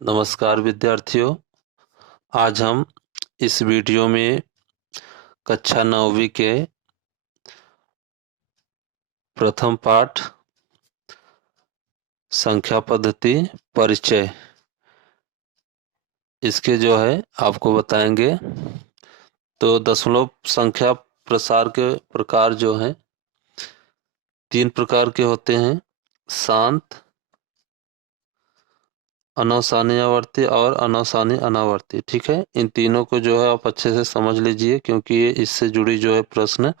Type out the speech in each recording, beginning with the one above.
नमस्कार विद्यार्थियों। आज हम इस वीडियो में कक्षा 9वीं के प्रथम पाठ संख्या पद्धति परिचय इसके आपको बताएंगे। तो दशमलव संख्या प्रसार के प्रकार तीन प्रकार के होते हैं: शांत, अनावसानी आवर्ती और अनावसानी अनावर्ती। ठीक है, इन तीनों को आप अच्छे से समझ लीजिए, क्योंकि ये इससे जुड़ी प्रश्न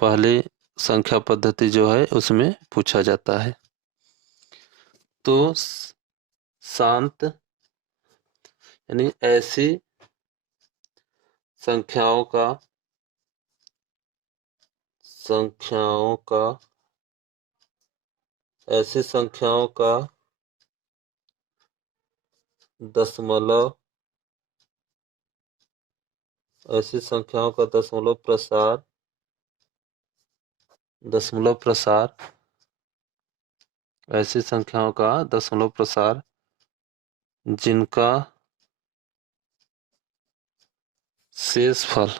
पहले संख्या पद्धति उसमें पूछा जाता है। तो शांत यानी ऐसी संख्याओं का दशमलव प्रसार जिनका शेषफल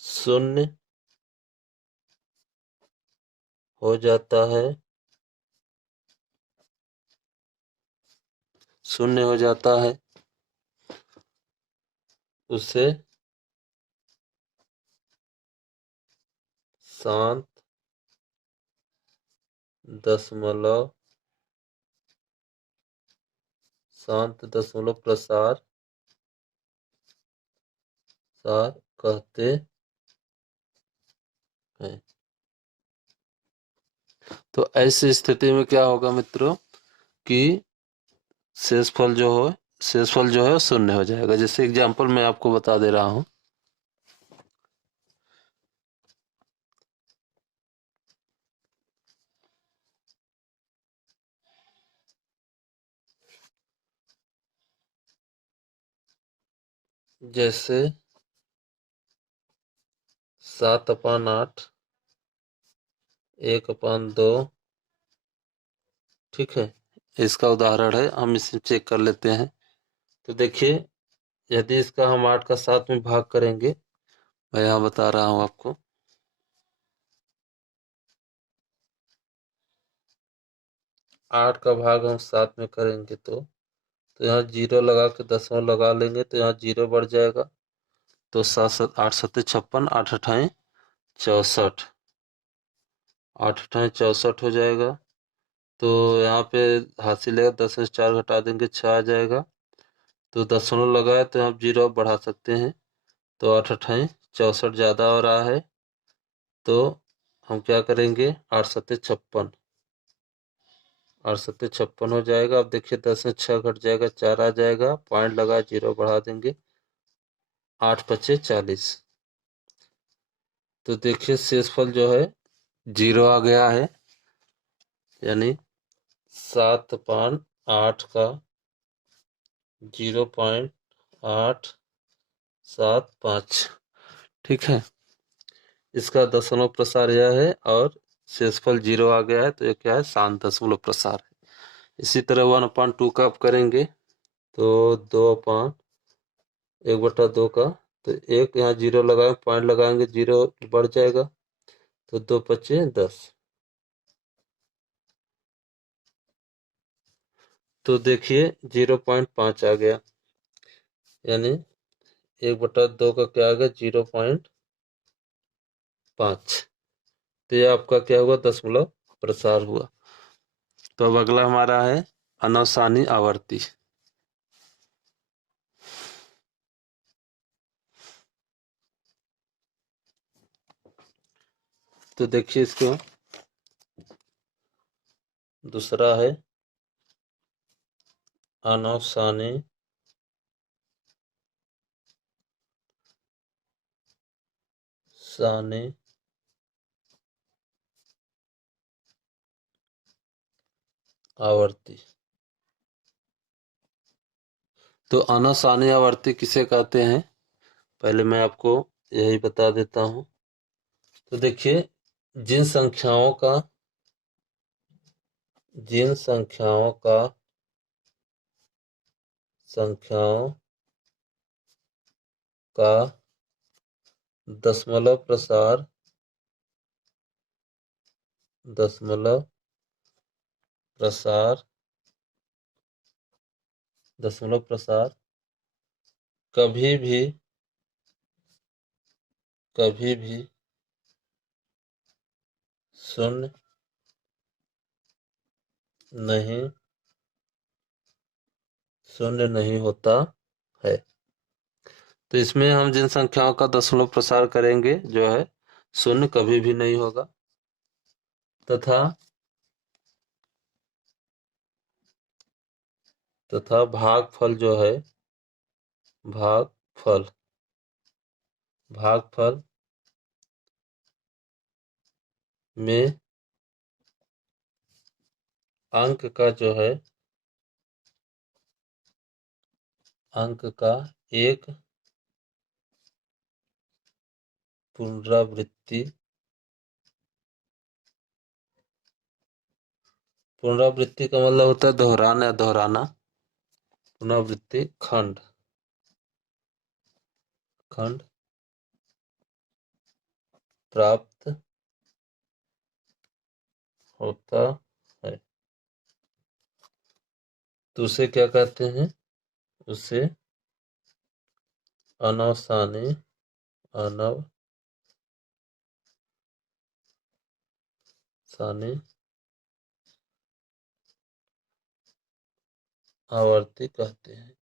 शून्य हो जाता है उसे शांत दशमलव प्रसार कहते हैं। तो ऐसी स्थिति में क्या होगा मित्रों कि शेषफल वो शून्य हो जाएगा। जैसे एग्जांपल मैं आपको बता दे रहा हूं। जैसे 7/8 1/2। ठीक है, इसका उदाहरण है, हम इसे चेक कर लेते हैं। तो देखिए, यदि इसका हम 8 का 7 में भाग करेंगे, मैं यहाँ बता रहा हूँ आपको। 8 का भाग हम 7 में करेंगे तो यहाँ 0 लगा के दशमलव लगा लेंगे, तो यहाँ 0 बढ़ जाएगा। तो 7 8 7 56, 8 8 64, 8 8 64 हो जाएगा। तो यहाँ पे हासिल है 10 से 4 घटा देंगे, 6 आ जाएगा। तो दशमलव लगाए तो आप 0 बढ़ा सकते हैं। तो 8 8 64 ज़्यादा हो रहा है, तो हम क्या करेंगे, 8 7 56, 8 7 56 हो जाएगा। अब देखिए 10 में 6 घट जाएगा, 4 आ जाएगा। पॉइंट लगा, 0 बढ़ा देंगे, 8 5 40। तो देखिए शेषफल 0 आ गया है, यानी 7/8 का 0.875। ठीक है, इसका दशमलव प्रसार यह है और शेषफल 0 आ गया है, तो ये क्या है, शांत दशमलव प्रसार है। इसी तरह 1/2 का आप करेंगे तो 2/1/2 का, तो एक यहाँ 0 लगाए, पॉइंट लगाएंगे, 0 बढ़ जाएगा। तो 2 5 10। तो देखिए 0.5 आ गया, यानी 1/2 का क्या आ गया, 0.5। तो ये आपका क्या हुआ, दशमलव प्रसार हुआ। तो अब अगला हमारा है अनावसानी आवर्ती। तो देखिए इसको दूसरा है अनावसानी आवर्ती। तो अनावसानी आवर्ती किसे कहते हैं, पहले मैं आपको यही बता देता हूं। तो देखिए जिन संख्याओं का जिन संख्याओं का दशमलव प्रसार दशमलव प्रसार दशमलव प्रसार कभी भी कभी भी शून्य नहीं शून्य नहीं होता है। तो इसमें हम जिन संख्याओं का दशमलव प्रसार करेंगे जो है शून्य कभी भी नहीं होगा, तथा भागफल जो है भागफल भागफल में अंक का जो है अंक का एक पुनरावृत्ति पुनरावृत्ति का मतलब होता है दोहराना या दोहराना। पुनरावृत्ति खंड खंड प्राप्त होता है। तो उसे क्या कहते हैं? उसे अनवसानी अनवसानी आवर्ती कहते हैं।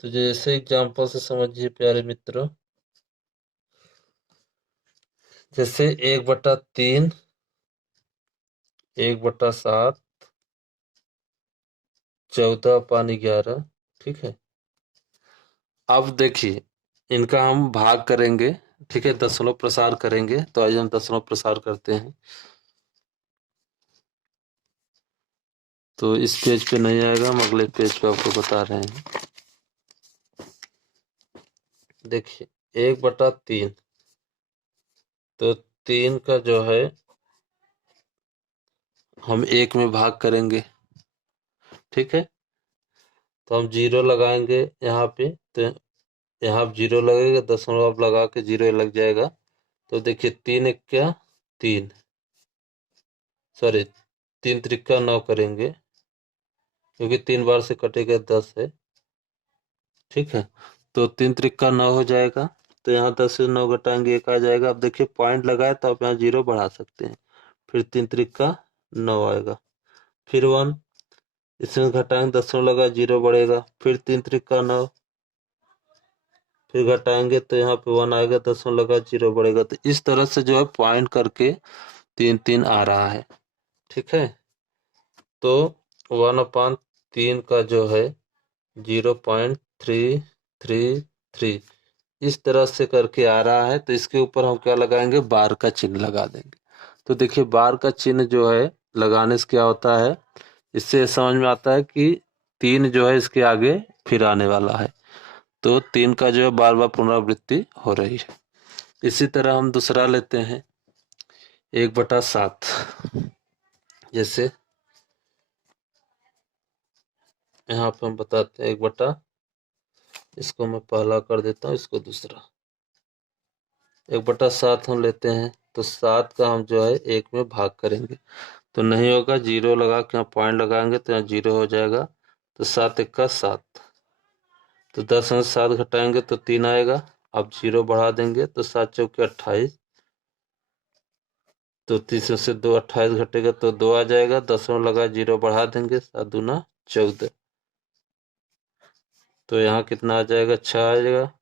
तो जैसे एग्जांपल से समझिए प्यारे मित्रों, जैसे 1/3 1/7 14/11, ठीक है। अब देखिए इनका हम भाग करेंगे, ठीक है, दशमलव प्रसार करेंगे। तो आइए हम दशमलव प्रसार करते हैं। तो इस पेज पे नहीं आएगा, हम अगले पेज पे आपको बता रहे हैं। देखिए 1/3, तो 3 का जो है हम 1 में भाग करेंगे, ठीक है। तो हम 0 लगाएंगे यहाँ पे, तो यहाँ आप 0 लगेगा, दशमलव आप लगा के 0 लग जाएगा। तो देखिए 3 1 क्या 3, सॉरी 3 त्रिका 9 करेंगे, क्योंकि 3 बार से कटेगा 10 है, ठीक है। तो 3 त्रिका 9 हो जाएगा। तो यहाँ 10 से 9 घटाएंगे 1 आ जाएगा। अब देखिए पॉइंट लगाए तो आप यहाँ 0 बढ़ा सकते हैं, फिर 3 त्रिका 9 आएगा, फिर 1, इसमें घटाएंगे दशमलव लगा 0 बढ़ेगा, फिर 3 त्रिका 9, फिर घटाएंगे तो यहाँ पे 1 आएगा, दशमलव लगा 0 बढ़ेगा। तो इस तरह से जो है पॉइंट करके 3 3 आ रहा है, ठीक है। तो 1/3 का जो है 0.333 इस तरह से करके आ रहा है। तो इसके ऊपर हम क्या लगाएंगे? बार का चिन्ह लगा देंगे। तो देखिए बार का चिन्ह जो है लगाने से क्या होता है, इससे समझ में आता है कि 3 जो है इसके आगे फिर आने वाला है। तो 3 का जो है बार बार पुनरावृत्ति हो रही है। इसी तरह हम दूसरा लेते हैं 1/7। जैसे यहाँ पे हम बताते हैं 1/, इसको मैं पहला कर देता हूँ, इसको दूसरा। 1/7 हम लेते हैं, तो 7 का हम जो है 1 में भाग करेंगे, तो नहीं होगा, 0 लगा के यहाँ पॉइंट लगाएंगे तो यहाँ 0 हो जाएगा। तो 7 1 का 7, तो 10 में 7 घटाएंगे तो 3 आएगा। अब 0 बढ़ा देंगे तो 7 चौके 28, तो 30 में से 2 28 घटेगा तो 2 आ जाएगा। 10 में लगा 0 बढ़ा देंगे, 7 दूना 14, तो यहाँ कितना आ जाएगा? 6 आ जाएगा।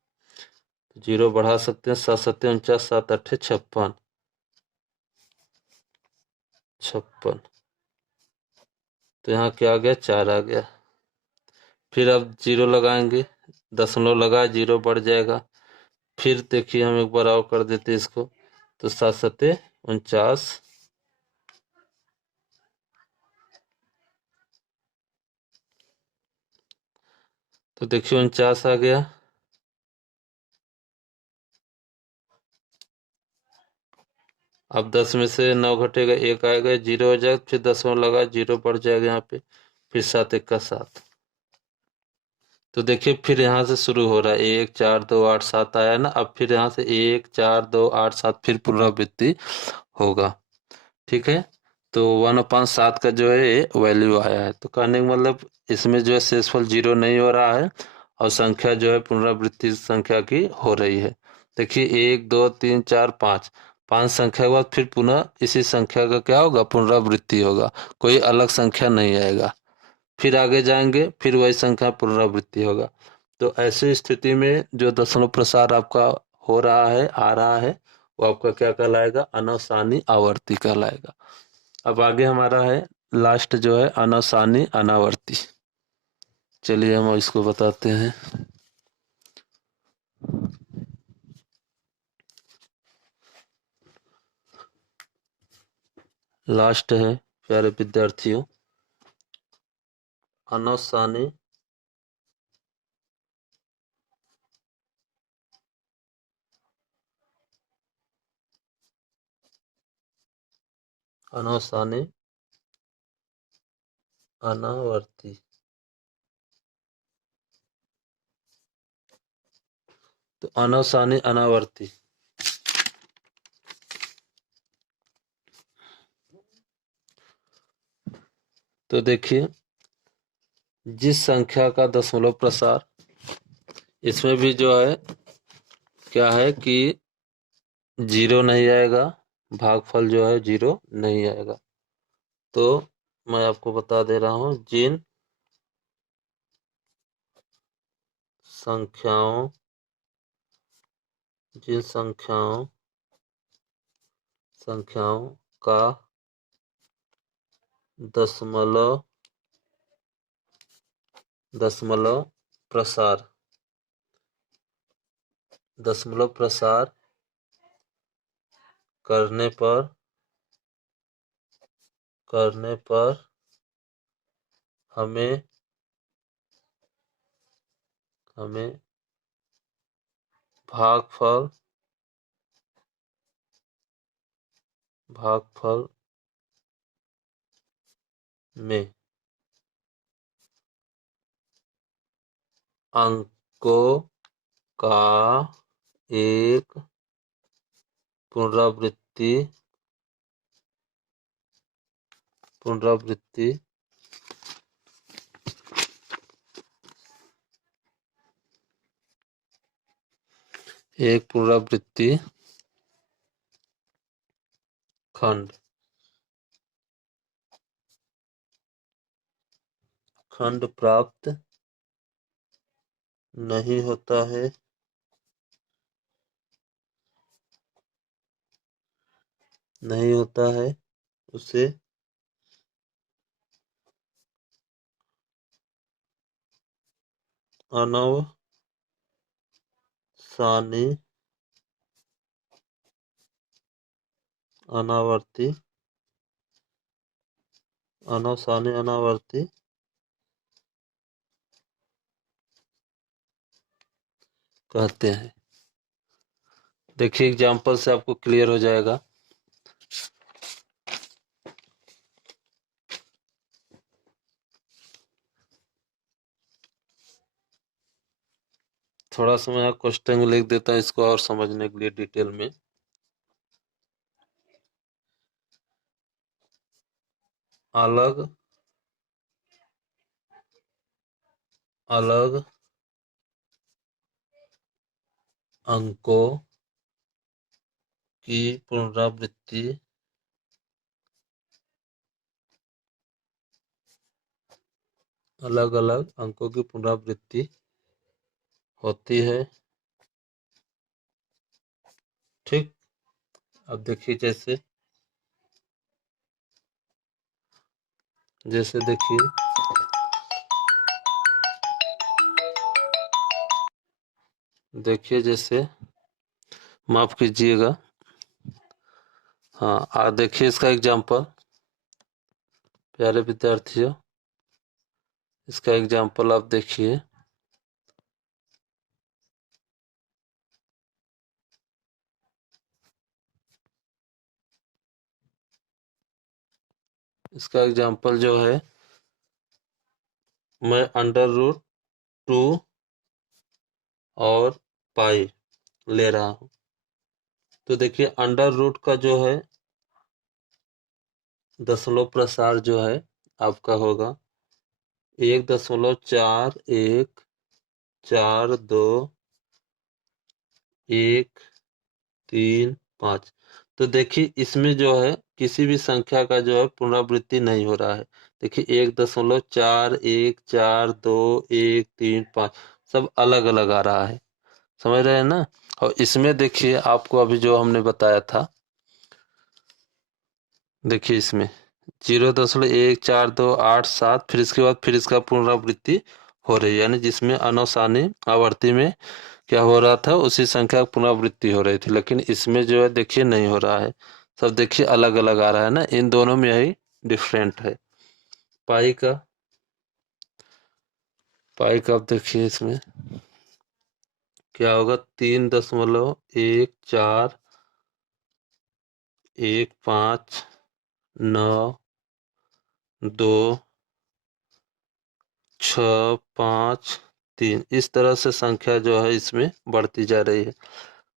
0 बढ़ा सकते हैं, 7 7 49, 7 8 56, 56, तो यहाँ क्या आ गया? 4 आ गया। फिर अब 0 लगाएंगे, दशमलव लगा 0 बढ़ जाएगा। फिर देखिए हम एक बार और कर देते इसको, तो 7 7 49, तो देखिए 49 आ गया। अब 10 में से 9 घटेगा, 1 आएगा, 0 हो जाएगा, फिर दसवां लगा, 0 बढ़ जाएगा यहाँ पे, फिर 7 1 का 7। तो देखिए फिर यहाँ से शुरू हो रहा है, 1 4 2 8 7 आया ना, अब फिर यहाँ से 1 4 2 8 7 फिर पुनरावृत्ति होगा। ठीक है, तो 1/7 का जो है वैल्यू आया है। तो कहने का मतलब इसमें जो है शेषफल 0 नहीं हो रहा है और संख्या जो है पुनरावृत्ति संख्या की हो रही है। देखिए 1 2 3 4 5, 5 संख्या के बाद फिर पुनः इसी संख्या का क्या होगा, पुनरावृत्ति होगा, कोई अलग संख्या नहीं आएगा। फिर आगे जाएंगे, फिर वही संख्या पुनरावृत्ति होगा। तो ऐसी स्थिति में जो दशमलव प्रसार आपका हो रहा है, आ रहा है, वो आपका क्या कहलाएगा, अनवसानी आवर्ती कहलाएगा। अब आगे हमारा है लास्ट जो है अनवसानी अनावर्ती। चलिए हम इसको बताते हैं। लास्ट है प्यारे विद्यार्थियों, अनवसानी अनवसानी अनावर्ती। तो अनवसानी अनावर्ती, तो देखिए जिस संख्या का दशमलव प्रसार, इसमें भी जो है क्या है कि 0 नहीं आएगा, भागफल जो है 0 नहीं आएगा। तो मैं आपको बता दे रहा हूं, संख्याओं जिन संख्याओं का दशमलव प्रसार करने पर हमें भागफल में अंकों का एक पुनरावृत्ति खंड प्राप्त नहीं होता है, उसे अनवसानी अनावर्ती कहते हैं। देखिए एग्जाम्पल से आपको क्लियर हो जाएगा। थोड़ा सा मैं क्वेश्चन में लिख देता हूँ इसको और समझने के लिए डिटेल में। अलग अलग अंकों की पुनरावृत्ति होती है। ठीक, अब देखिए जैसे देखिए जैसे माफ कीजिएगा, हाँ देखिए इसका एग्जाम्पल, प्यारे विद्यार्थियों इसका एग्जाम्पल आप देखिए। इसका एग्जांपल जो है मैं √2 और पाई ले रहा हूँ। तो देखिए अंडर रूट का जो है दशमलव प्रसार जो है आपका होगा 1.4142 तो देखिए इसमें जो है किसी भी संख्या का जो है पुनरावृत्ति नहीं हो रहा है। देखिए 1.4142 1 3 5 सब अलग अलग आ रहा है, समझ रहे हैं ना। और इसमें देखिए आपको अभी जो हमने बताया था, देखिए इसमें 0.1428 फिर इसके बाद फिर इसका पुनरावृत्ति हो रही है, यानी जिसमें अनवसानी आवर्ती में क्या हो रहा था उसी संख्या की पुनरावृत्ति हो रही थी, लेकिन इसमें जो है देखिए नहीं हो रहा है, सब देखिए अलग अलग आ रहा है ना। इन दोनों में यही डिफरेंट है। पाई का अब देखिए इसमें क्या होगा 3.141592 653 इस तरह से संख्या जो है इसमें बढ़ती जा रही है।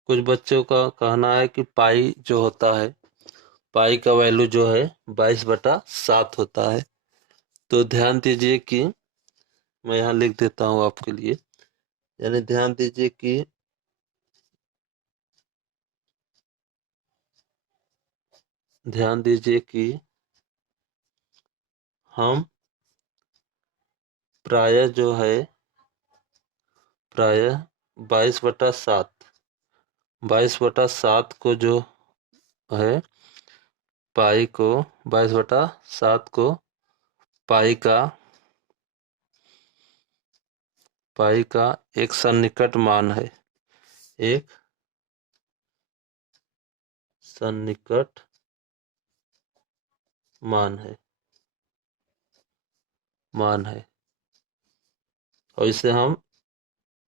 कुछ बच्चों का कहना है कि पाई जो होता है, पाई का वैल्यू जो है 22/7 होता है। तो ध्यान दीजिए कि मैं यहाँ लिख देता हूँ आपके लिए, यानी ध्यान दीजिए कि हम प्रायः 22/7 को जो है पाई को 22/7 को पाई का एक सन्निकट मान है, एक सन्निकट मान है और इसे हम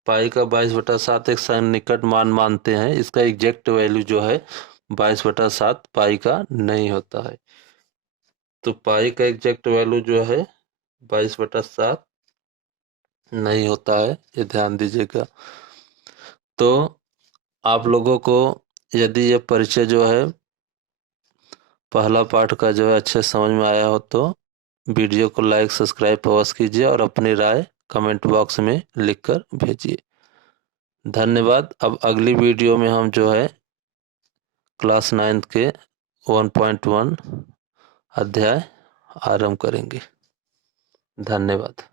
पाई का 22/7 एक सन्निकट मान मानते हैं। इसका एग्जैक्ट वैल्यू जो है 22/7 पाई का नहीं होता है। तो पाई का एग्जैक्ट वैल्यू जो है 22/7 नहीं होता है, ये ध्यान दीजिएगा। तो आप लोगों को यदि ये परिचय जो है पहला पाठ का जो है अच्छे समझ में आया हो तो वीडियो को लाइक सब्सक्राइब अवश्य कीजिए और अपनी राय कमेंट बॉक्स में लिखकर भेजिए। धन्यवाद। अब अगली वीडियो में हम जो है क्लास 9 के 1.1 अध्याय आरंभ करेंगे। धन्यवाद।